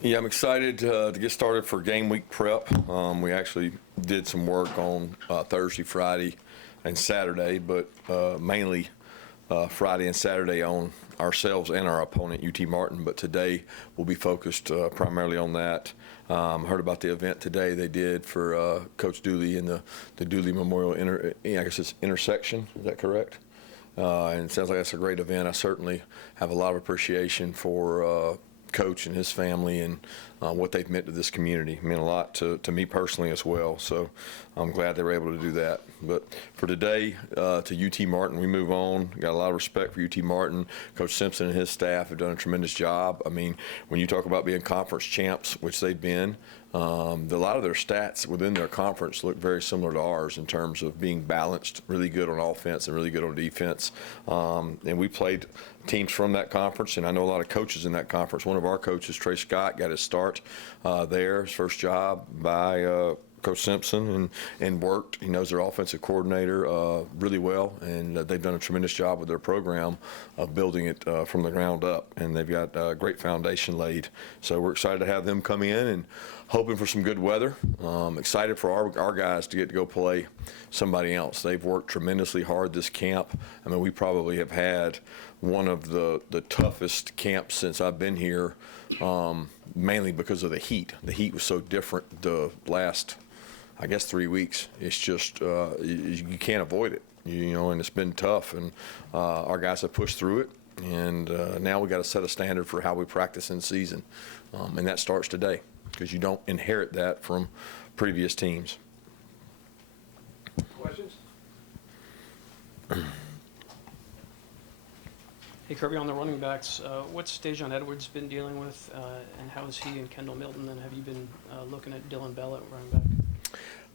Yeah, I'm excited to get started for game week prep. We actually did some work on Thursday, Friday, and Saturday, but mainly Friday and Saturday on ourselves and our opponent, UT Martin. But today we'll be focused primarily on that. Heard about the event today they did for Coach Dooley in the Dooley Memorial I guess it's intersection. Is that correct? And it sounds like that's a great event. I certainly have a lot of appreciation for Coach and his family and what they've meant to this community. It meant a lot to me personally as well. So I'm glad they were able to do that. But for today, to UT Martin, we move on. Got a lot of respect for UT Martin. Coach Simpson and his staff have done a tremendous job. I mean, when you talk about being conference champs, which they've been, a lot of their stats within their conference look very similar to ours in terms of being balanced, really good on offense and really good on defense. And we played teams from that conference, and I know a lot of coaches in that conference. One of our coaches, Trey Scott, got his start there, his first job by Coach Simpson, and worked. He knows their offensive coordinator really well, and they've done a tremendous job with their program of building it from the ground up, and they've got a great foundation laid. So we're excited to have them come in and hoping for some good weather. Excited for our guys to get to go play somebody else. They've worked tremendously hard this camp. I mean, we probably have had one of the toughest camps since I've been here, mainly because of the heat. The heat was so different the last, I guess, 3 weeks. It's just you can't avoid it, and it's been tough. And our guys have pushed through it, and now we got to set a standard for how we practice in season, and that starts today because you don't inherit that from previous teams. Questions? Hey, Kirby, on the running backs, what's Dejon Edwards been dealing with, and how is he and Kendall Milton? And have you been looking at Dylan Bell at running back?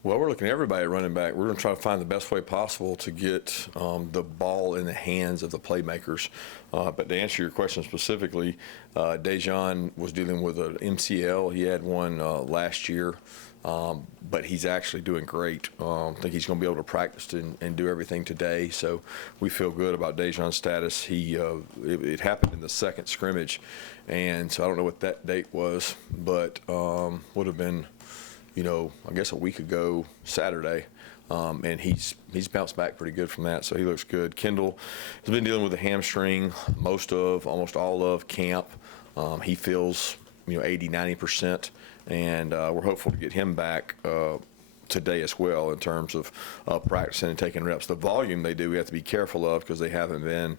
Well, we're looking at everybody at running back. We're going to try to find the best way possible to get the ball in the hands of the playmakers. But to answer your question specifically, Dejon was dealing with an MCL. He had one last year. But he's actually doing great. I think he's going to be able to practice and do everything today. So we feel good about Dejon's status. It happened in the second scrimmage, and so I don't know what that date was, but would have been, I guess a week ago Saturday. And he's bounced back pretty good from that, so he looks good. Kendall has been dealing with a hamstring almost all of camp. He feels 80-90%. And we're hopeful to get him back today as well in terms of practicing and taking reps. The volume they do, we have to be careful of because they haven't been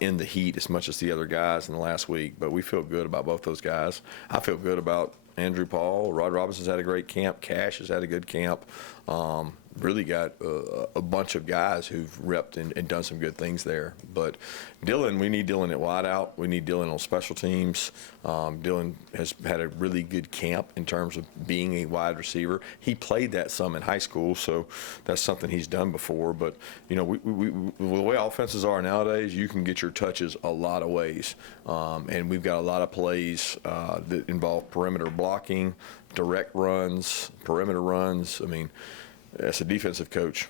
in the heat as much as the other guys in the last week. But we feel good about both those guys. I feel good about Andrew Paul. Rod Robinson's had a great camp. Cash has had a good camp. Really got a bunch of guys who've repped and done some good things there. But Dylan, we need Dylan at wideout. We need Dylan on special teams. Dylan has had a really good camp in terms of being a wide receiver. He played that some in high school, so that's something he's done before. But, the way offenses are nowadays, you can get your touches a lot of ways. And we've got a lot of plays that involve perimeter blocking, direct runs, perimeter runs. I mean, as a defensive coach,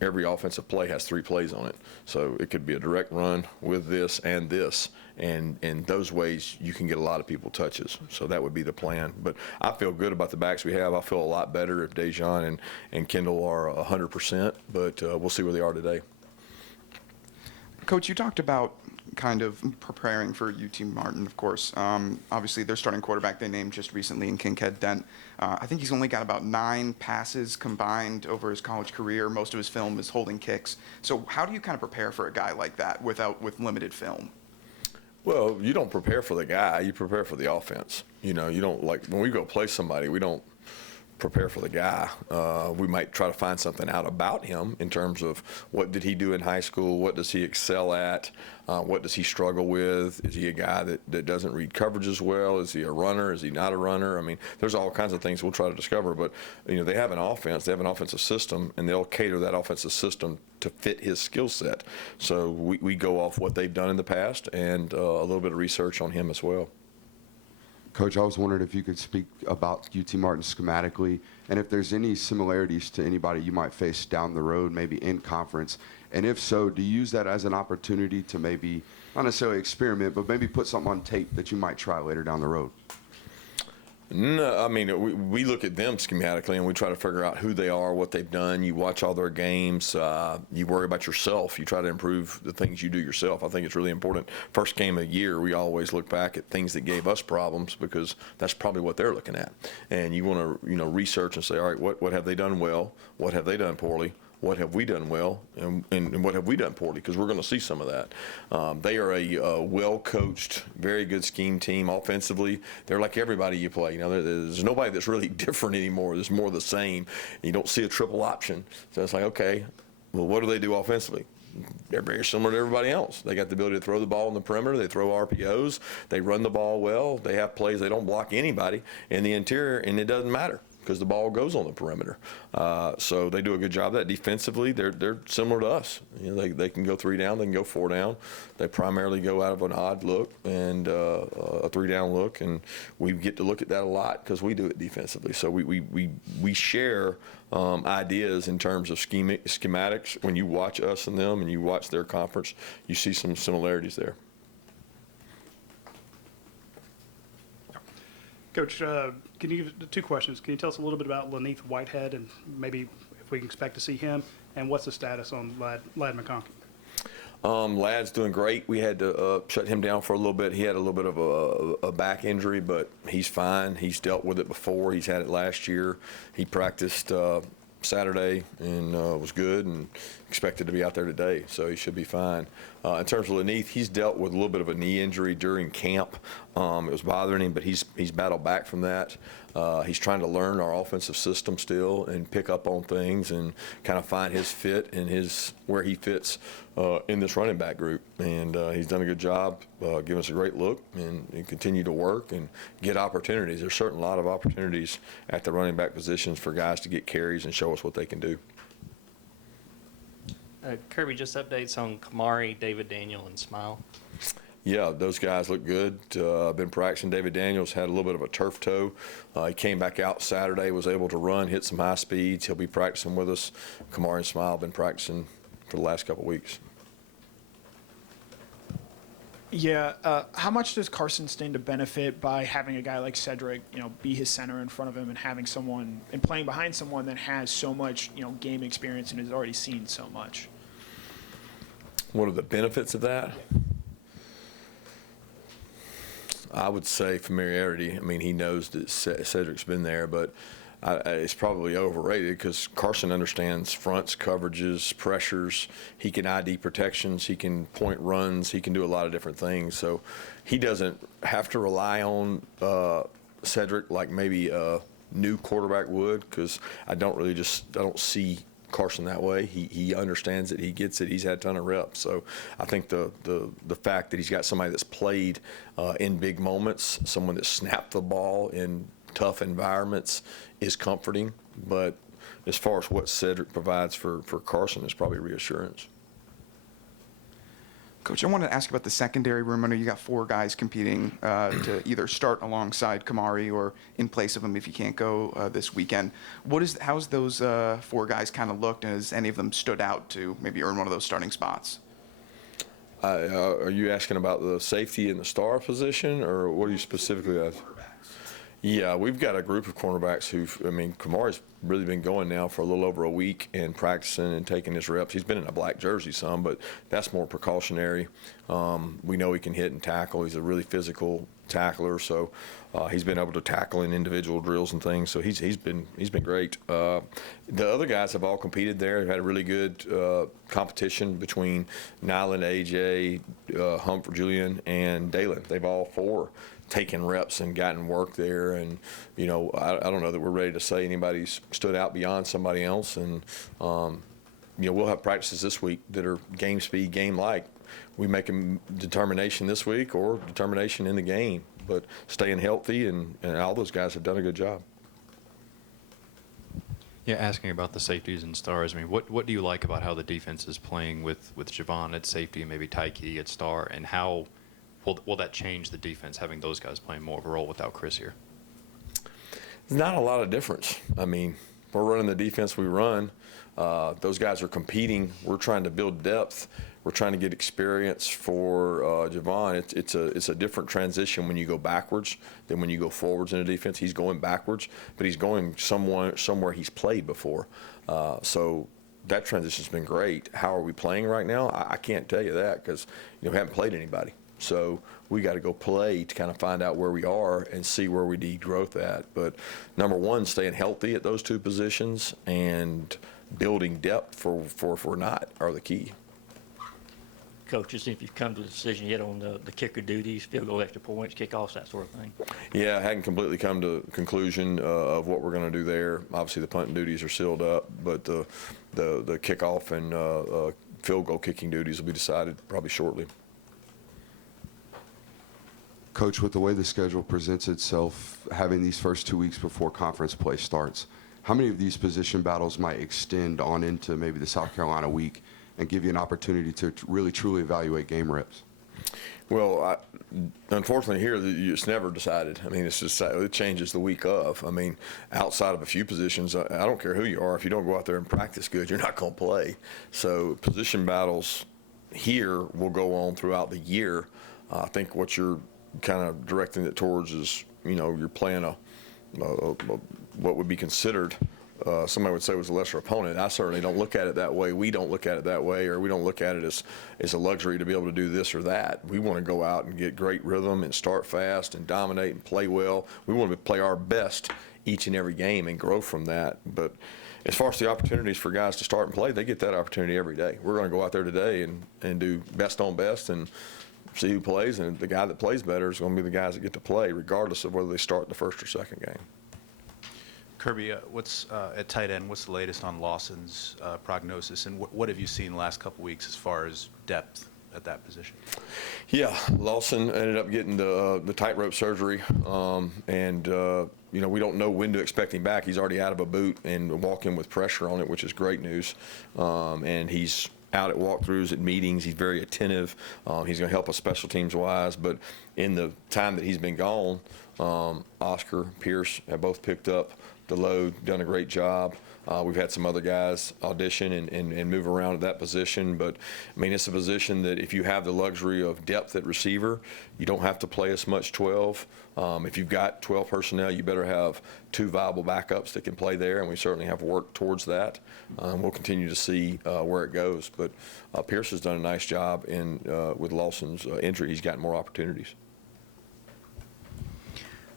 every offensive play has 3 plays on it. So it could be a direct run with this. And in those ways, you can get a lot of people touches. So that would be the plan. But I feel good about the backs we have. I feel a lot better if Dejon and Kendall are 100%. But we'll see where they are today. Coach, you talked about kind of preparing for UT Martin, of course. Obviously, their starting quarterback they named just recently in Kincaid Dent. I think he's only got about 9 passes combined over his college career. Most of his film is holding kicks. So how do you kind of prepare for a guy like that with limited film? Well, you don't prepare for the guy. You prepare for the offense. You don't, like, when we go play somebody, we don't prepare for the guy. We might try to find something out about him in terms of what did he do in high school, what does he excel at, what does he struggle with, is he a guy that doesn't read coverages well, is he a runner, is he not a runner? I mean, there's all kinds of things we'll try to discover, but they have an offense, they have an offensive system, and they'll cater that offensive system to fit his skill set. So we go off what they've done in the past and a little bit of research on him as well. Coach, I was wondering if you could speak about UT Martin schematically and if there's any similarities to anybody you might face down the road, maybe in conference. And if so, do you use that as an opportunity to maybe, not necessarily experiment, but maybe put something on tape that you might try later down the road? No, I mean, we look at them schematically and we try to figure out who they are, what they've done. You watch all their games. You worry about yourself. You try to improve the things you do yourself. I think it's really important. First game of the year, we always look back at things that gave us problems because that's probably what they're looking at. And you want to, research and say, all right, what have they done well? What have they done poorly? What have we done well, and what have we done poorly? Because we're going to see some of that. They are a well-coached, very good scheme team offensively. They're like everybody you play. There's nobody that's really different anymore. There's more the same. You don't see a triple option. So it's like, okay, well, what do they do offensively? They're very similar to everybody else. They got the ability to throw the ball in the perimeter. They throw RPOs. They run the ball well. They have plays. They don't block anybody in the interior, and it doesn't matter, because the ball goes on the perimeter. So they do a good job of that. Defensively, they're similar to us. They can go 3 down, they can go 4 down. They primarily go out of an odd look and a 3-down look, and we get to look at that a lot because we do it defensively. So we share ideas in terms of schematics. When you watch us and them and you watch their conference, you see some similarities there. Coach, can you give 2 questions? Can you tell us a little bit about Laneith Whitehead and maybe if we can expect to see him, and what's the status on Lad McConkey? Lad's doing great. We had to shut him down for a little bit. He had a little bit of a back injury, but he's fine. He's dealt with it before. He's had it last year. He practiced Saturday and was good and expected to be out there today, so he should be fine. In terms of Laneith, he's dealt with a little bit of a knee injury during camp. It was bothering him, but he's battled back from that. He's trying to learn our offensive system still and pick up on things and kind of find his fit and where he fits in this running back group. And he's done a good job giving us a great look and continue to work and get opportunities. There's certainly a lot of opportunities at the running back positions for guys to get carries and show us what they can do. Kirby, just updates on Kamari, David Daniel, and Smile. Yeah, those guys look good. I've been practicing. David Daniels had a little bit of a turf toe. He came back out Saturday, was able to run, hit some high speeds. He'll be practicing with us. Kamari and Smile have been practicing for the last couple of weeks. Yeah, how much does Carson stand to benefit by having a guy like Cedric, be his center in front of him and having someone and playing behind someone that has so much, game experience and has already seen so much? What are the benefits of that? I would say familiarity. I mean, he knows that Cedric's been there, but it's probably overrated because Carson understands fronts, coverages, pressures. He can ID protections. He can point runs. He can do a lot of different things. So he doesn't have to rely on Cedric like maybe a new quarterback would, because I don't see Carson that way. He understands it. He gets it. He's had a ton of reps. So I think the fact that he's got somebody that's played in big moments, someone that snapped the ball in tough environments is comforting. But as far as what Cedric provides for Carson is probably reassurance. Coach, I wanted to ask about the secondary room. I know you got 4 guys competing to either start alongside Kamari or in place of him if you can't go this weekend. How's those 4 guys kind of looked, and has any of them stood out to maybe earn one of those starting spots? Are you asking about the safety and the star position, or what are you specifically asking? Yeah, we've got a group of cornerbacks Kamari's really been going now for a little over a week and practicing and taking his reps. He's been in a black jersey some, but that's more precautionary. We know he can hit and tackle. He's a really physical tackler, so he's been able to tackle in individual drills and things. So he's been great. The other guys have all competed there. They've had a really good competition between Nyland, AJ, Humphrey, Julian, and Dalen. They've all 4 taken reps and gotten work there, and I don't know that we're ready to say anybody's stood out beyond somebody else. And we'll have practices this week that are game speed, game like. We make a determination this week or determination in the game, but staying healthy, and all those guys have done a good job. Yeah, asking about the safeties and stars. What do you like about how the defense is playing with Javon at safety and maybe Tyke at star, and how will that change the defense, having those guys playing more of a role without Chris here? Not a lot of difference. We're running the defense we run. Those guys are competing. We're trying to build depth. We're trying to get experience for Javon. It's a different transition when you go backwards than when you go forwards in a defense. He's going backwards, but he's going somewhere he's played before. So that transition's been great. How are we playing right now? I can't tell you that because we haven't played anybody. So we got to go play to kind of find out where we are and see where we need growth at. But number one, staying healthy at those two positions and building depth for if we're not are the key. Coaches, if you've come to the decision yet on the kicker duties, field goal, extra points, kickoffs, that sort of thing? Yeah, I hadn't completely come to a conclusion of what we're going to do there. Obviously, the punting duties are sealed up, but the kickoff and field goal kicking duties will be decided probably shortly. Coach, with the way the schedule presents itself, having these first 2 weeks before conference play starts, how many of these position battles might extend on into maybe the South Carolina week and give you an opportunity to really truly evaluate game reps? Well, unfortunately here, it's never decided. I mean, it changes the week of. I mean, outside of a few positions, I don't care who you are. If you don't go out there and practice good, you're not going to play. So position battles here will go on throughout the year. I think what you're kind of directing it towards is, you're playing what would be considered, somebody would say was a lesser opponent. I certainly don't look at it that way. We don't look at it that way, or we don't look at it as a luxury to be able to do this or that. We want to go out and get great rhythm and start fast and dominate and play well. We want to play our best each and every game and grow from that. But as far as the opportunities for guys to start and play, they get that opportunity every day. We're going to go out there today and do best on best and see who plays, and the guy that plays better is going to be the guys that get to play, regardless of whether they start the first or second game. Kirby, what's at tight end? What's the latest on Lawson's prognosis, and what have you seen the last couple weeks as far as depth at that position? Yeah, Lawson ended up getting the tightrope surgery, and we don't know when to expect him back. He's already out of a boot and walking with pressure on it, which is great news, and he's out at walkthroughs, at meetings. He's very attentive. He's going to help us special teams wise. But in the time that he's been gone, Oscar, Pierce have both picked up the load, done a great job. We've had some other guys audition and move around at that position. But, I mean, it's a position that if you have the luxury of depth at receiver, you don't have to play as much 12. If you've got 12 personnel, you better have 2 viable backups that can play there, and we certainly have worked towards that. We'll continue to see where it goes. But Pierce has done a nice job with Lawson's injury. He's gotten more opportunities.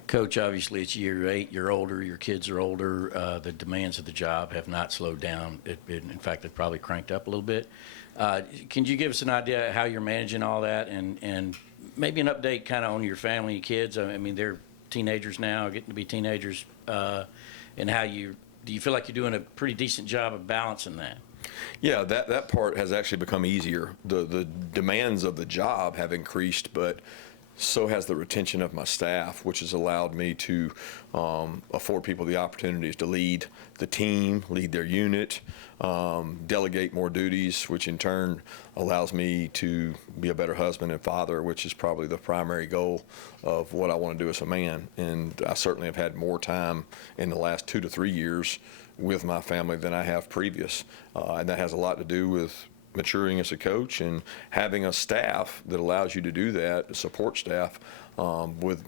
Coach, obviously it's year 8, you're older, your kids are older, the demands of the job have not slowed down. In fact, they've probably cranked up a little bit. Can you give us an idea how you're managing all that, and maybe an update kind of on your family and kids? I mean, they're teenagers now, getting to be teenagers, and do you feel like you're doing a pretty decent job of balancing that? Yeah, that part has actually become easier. The demands of the job have increased, but so has the retention of my staff, which has allowed me to afford people the opportunities to lead the team, lead their unit, delegate more duties, which in turn allows me to be a better husband and father, which is probably the primary goal of what I want to do as a man. And I certainly have had more time in the last 2 to 3 years with my family than I have previous. And that has a lot to do with maturing as a coach and having a staff that allows you to do that, a support staff with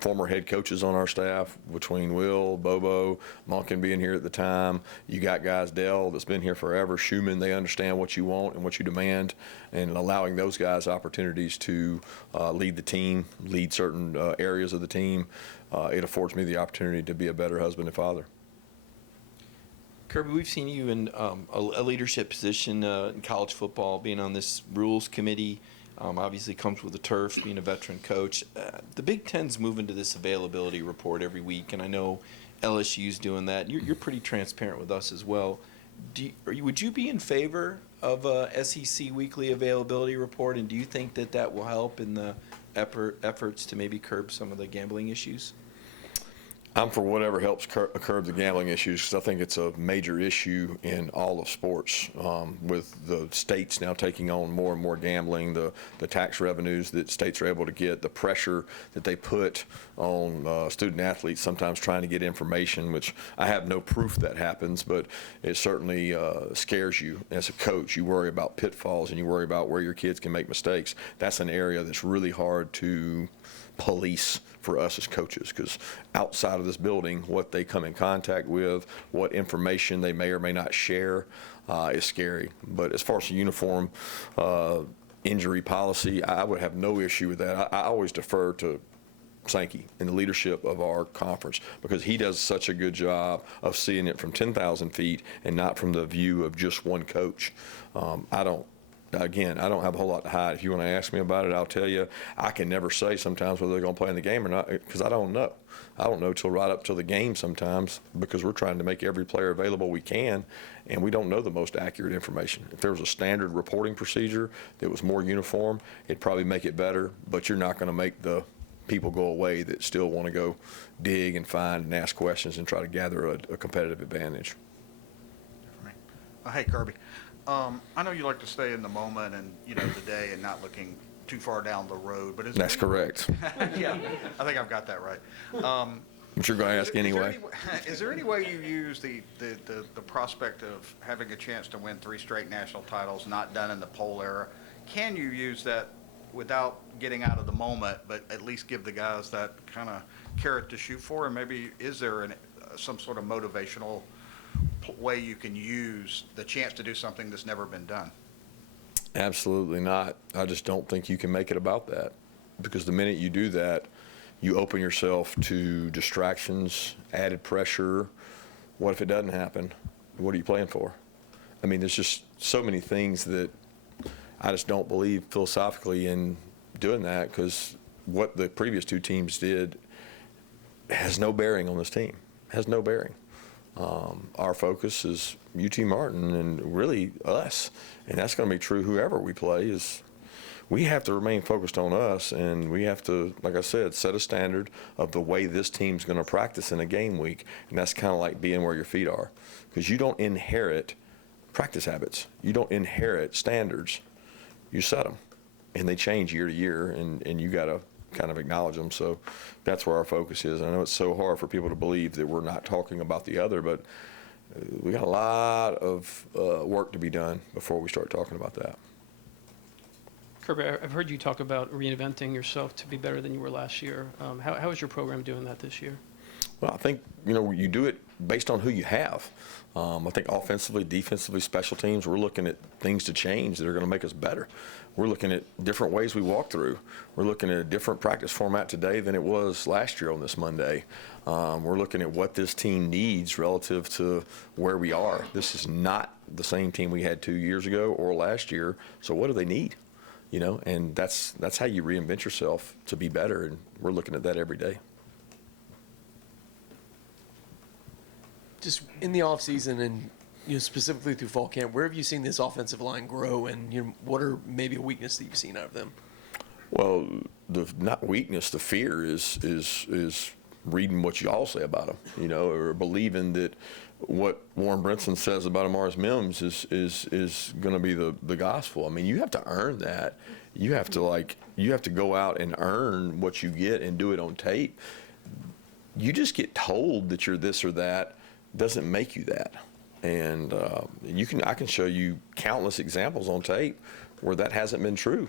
former head coaches on our staff, between Will, Bobo, Monken being here at the time. You got guys, Dell, that's been here forever, Schumann. They understand what you want and what you demand, and allowing those guys opportunities to lead the team, lead certain areas of the team. It affords me the opportunity to be a better husband and father. Kirby, we've seen you in a leadership position in college football, being on this rules committee. Obviously comes with the turf, being a veteran coach. The Big Ten's moving to this availability report every week, and I know LSU's doing that. You're pretty transparent with us as well. Would you be in favor of a SEC weekly availability report, and do you think that will help in the efforts to maybe curb some of the gambling issues? I'm for whatever helps curb the gambling issues, because I think it's a major issue in all of sports, with the states now taking on more and more gambling, the tax revenues that states are able to get, the pressure that they put on student athletes sometimes trying to get information, which I have no proof that happens, but it certainly scares you as a coach. You worry about pitfalls and you worry about where your kids can make mistakes. That's an area that's really hard to police for us as coaches, because outside of this building, what they come in contact with, what information they may or may not share, is scary. But as far as the uniform injury policy, I would have no issue with that. I always defer to Sankey and the leadership of our conference, because he does such a good job of seeing it from 10,000 feet and not from the view of just one coach. Again, I don't have a whole lot to hide. If you want to ask me about it, I'll tell you. I can never say sometimes whether they're going to play in the game or not, because I don't know. I don't know till right up till the game sometimes, because we're trying to make every player available we can, and we don't know the most accurate information. If there was a standard reporting procedure that was more uniform, it'd probably make it better, but you're not going to make the people go away that still want to go dig and find and ask questions and try to gather a competitive advantage. Hey, Kirby. I know you like to stay in the moment and, the day and not looking too far down the road, but That's correct. Yeah, I think I've got that right. But you're going to ask anyway. Is there any way you use the prospect of having a chance to win 3 straight national titles, not done in the poll era? Can you use that without getting out of the moment, but at least give the guys that kind of carrot to shoot for? And maybe is there some sort of motivational way you can use the chance to do something that's never been done? Absolutely not. I just don't think you can make it about that, because the minute you do that, you open yourself to distractions, added pressure. What if it doesn't happen? What are you playing for? I mean, there's just so many things that I just don't believe philosophically in doing that, because what the previous 2 teams did has no bearing on this team, has no bearing. Our focus is UT Martin and really us, and that's going to be true whoever we play. Is we have to remain focused on us, and we have to, like I said, set a standard of the way this team's going to practice in a game week, and that's kind of like being where your feet are, because you don't inherit practice habits. You don't inherit standards. You set them, and they change year to year, and you got to kind of acknowledge them. So that's where our focus is. I know it's so hard for people to believe that we're not talking about the other, but we got a lot of work to be done before we start talking about that. Kirby, I've heard you talk about reinventing yourself to be better than you were last year. How is your program doing that this year? Well, I think, you do it based on who you have. I think offensively, defensively, special teams, we're looking at things to change that are going to make us better. We're looking at different ways we walk through. We're looking at a different practice format today than it was last year on this Monday. We're looking at what this team needs relative to where we are. This is not the same team we had 2 years ago or last year, so what do they need? And that's how you reinvent yourself to be better, and we're looking at that every day. Just in the offseason and specifically through fall camp, where have you seen this offensive line grow, and what are maybe a weakness that you've seen out of them? Well, the not weakness, the fear is reading what you all say about them, or believing that what Warren Brinson says about Amaris Mims is going to be the gospel. I mean, you have to earn that. You have to go out and earn what you get and do it on tape. You just get told that you're this or that doesn't make you that. And I can show you countless examples on tape where that hasn't been true.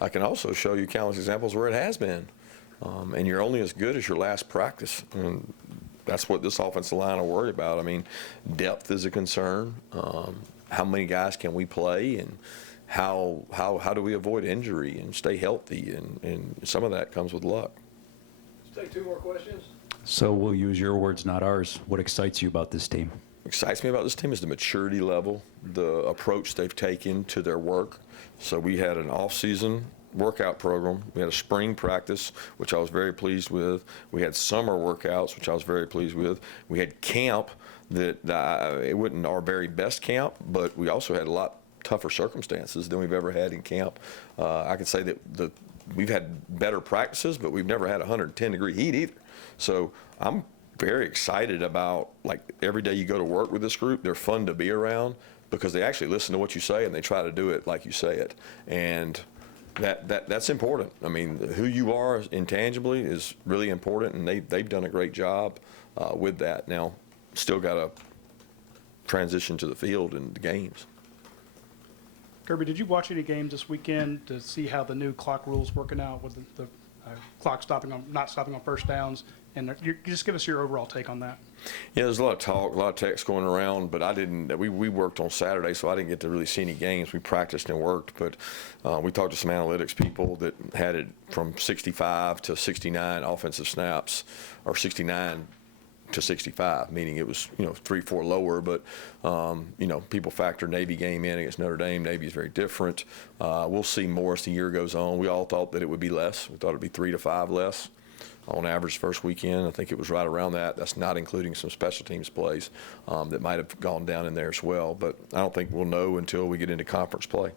I can also show you countless examples where it has been. And you're only as good as your last practice. And that's what this offensive line will worry about. I mean, depth is a concern. How many guys can we play, and how do we avoid injury and stay healthy? And some of that comes with luck. Let's take 2 more questions. So we'll use your words, not ours. What excites you about this team? What excites me about this team is the maturity level, the approach they've taken to their work. So we had an off-season workout program. We had a spring practice, which I was very pleased with. We had summer workouts, which I was very pleased with. We had camp that it wasn't our very best camp, but we also had a lot tougher circumstances than we've ever had in camp. I could say that we've had better practices, but we've never had 110-degree heat either. So I'm very excited about, like, every day you go to work with this group, they're fun to be around because they actually listen to what you say and they try to do it like you say it. And that's important. I mean, who you are intangibly is really important, and they've done a great job with that. Now, still got to transition to the field and the games. Kirby, did you watch any games this weekend to see how the new clock rules working out with the clock not stopping on first downs? And just give us your overall take on that. Yeah, there's a lot of talk, a lot of text going around, but I didn't. We worked on Saturday, so I didn't get to really see any games. We practiced and worked, but we talked to some analytics people that had it from 65 to 69 offensive snaps, or 69 to 65, meaning it was 3-4 lower. But people factor Navy game in against Notre Dame. Navy is very different. We'll see more as the year goes on. We all thought that it would be less. We thought it would be 3 to 5 less on average first weekend. I think it was right around that. That's not including some special teams plays that might have gone down in there as well. But I don't think we'll know until we get into conference play.